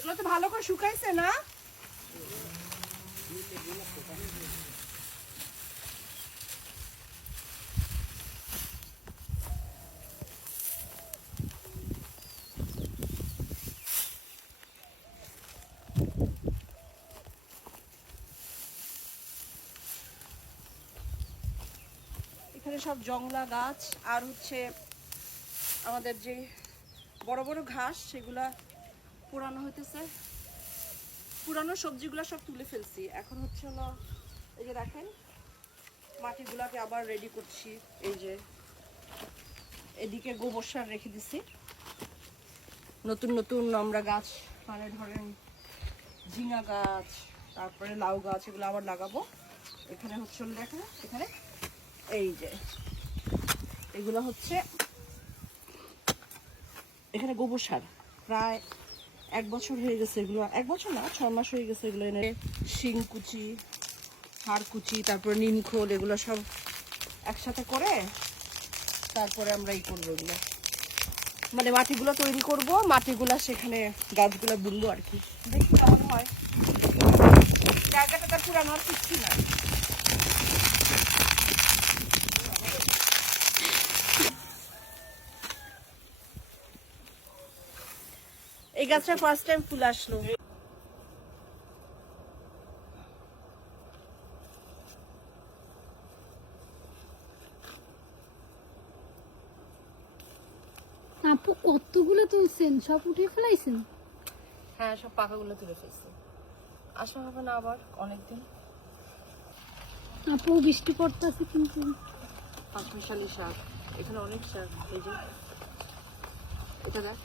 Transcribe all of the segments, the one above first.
এগুলো তো ভালো করে শুকাইছে না? এখানে সব জংলা গাছ আর হচ্ছে আমাদের যে বড় বড় ঘাস সেগুলা পুরানো হইতেছে। পুরানো সবজিগুলো সব তুলে ফেলছি। এখন হচ্ছে হলো এই যে দেখেন মাটিগুলাকে আবার রেডি করছি। এই যে এদিকে গোবর সার রেখে দিছি। নতুন নতুন আমরা গাছ মানে ধরেন ঝিঙা গাছ, তারপরে লাউ গাছ, এগুলো আবার লাগাবো। এখানে হচ্ছে দেখেন এখানে এই যে এগুলো হচ্ছে এখানে গোবর সার প্রায় 1 বছর হয়ে গেছে। এগুলো 1 বছর না 6 মাস হয়ে গেছে। এগুলো এনে শিংকুচি, হাড়কুচি, তারপরে নিমখোল এগুলো সব একসাথে করে তারপরে আমরা এই করবো। এগুলো মানে মাটিগুলো তৈরি করব, মাটিগুলা সেখানে গাছগুলো বুনবো আর কি। দেখি কেমন হয়। জায়গাটা তার পুরানো আর কিচ্ছু না। এই গাছটা ফার্স্ট টাইম ফুল আসলো। আপু কতগুলো তুলছেন? সব উঠে ফেলাইছেন? হ্যাঁ, সব পাকাগুলো তুলে ফেলছি। আসা হবে না আবার অনেকদিন। আপু বৃষ্টি পড়তেছে কিন্তু। পাঁচমিশালি শাক, এখানে অনেক শাক। এই যে এটা দেখ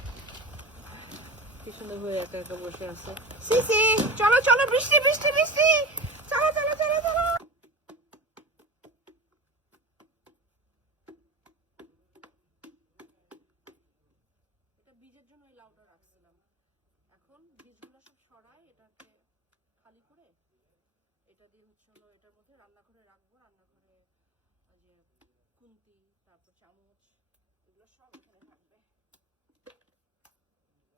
কি সুন্দর হয়ে একা একা বসে আছে। সিসি চলো চলো, বৃষ্টি বৃষ্টি বৃষ্টি, চলো চলো চলো চলো। এটা বীজের জন্য এই লাউটা রাখছিলাম। এখন বীজগুলো সব সরাই, এটাকে খালি করে এটা দিয়ে হচ্ছে হলো এটার মধ্যে রান্না করে রাখবো। রান্নাঘরে যে খুন্তি, তারপর চামচ, এগুলো সব এখানে থাকবে।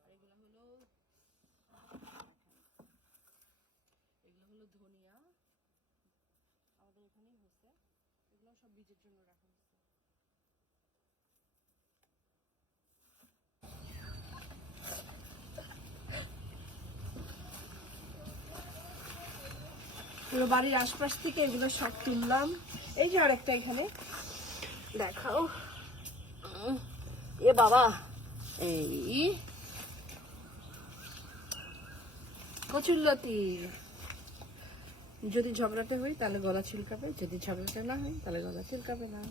আর এগুলো হলো ধনিয়া, আমাদের এখানেই হয়েছে। এগুলো সব বীজের জন্য রাখা হয়েছে। বাড়ির আশপাশ থেকে এগুলো সব তুললাম। এই যে আরেকটা এখানে দেখাও। এ বাবা, এই কচুরলতি। যদি ঝগড়াটে হই তাহলে গলা ছিলকাবে, যদি ঝগড়াটে না হয় তাহলে গলা ছিলকাবে না।